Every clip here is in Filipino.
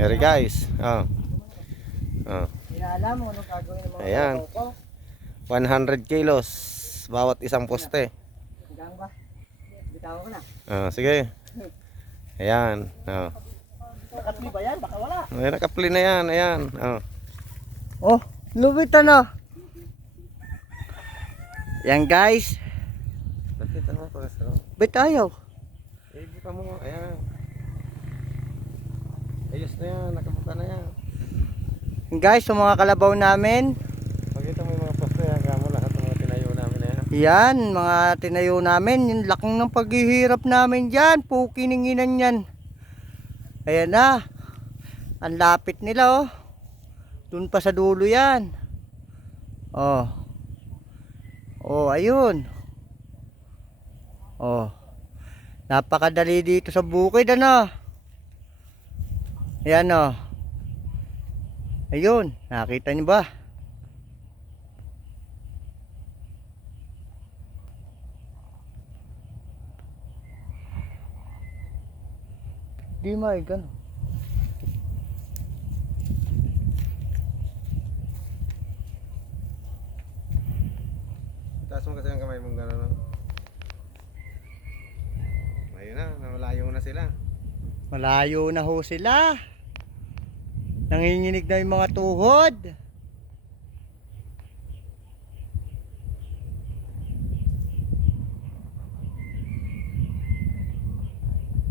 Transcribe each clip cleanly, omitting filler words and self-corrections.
Here guys. Oh. Oh. Alam mo anong gagawin ng mga Ayan. ko. 100 kilos bawat isang poste. Hanggang ba? Bitawan ko na. Oh, sige. Ayan. Oh. Nakapli ba yan? Baka wala. Ay, nakapli na yan. Ayan. Oh. Oh, lubit na. Yan guys. Lapitan mo pa sa. Bit ayaw. Ibuka mo. Ayan. Ayos na yan. Nakabuka na yan. Yan guys, yung mga kalabaw namin. Pakita mo yung mga poste. Hanggang mo lahat ng mga tinayo namin na yan. Yan, mga tinayo namin. Yung laking ng paghihirap namin dyan. Pukininginan yan. Ayan na. Ang lapit nila oh. Doon pa sa dulo yan. Oh. Oh, ayun. Oh. Napakadali dito sa bukid ano. Ayan oh. Ayun, nakita niyo ba? Di maigan. Taas mo kasi ang kamay mong gano'n. Ayun na, malayo na sila. Malayo na ho sila. Nanginginig na yung mga tuhod.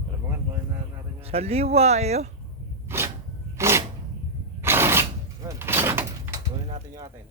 Alam mo nga, kunin na natin yan. Sa liwa eh oh. Kunin natin yung atin.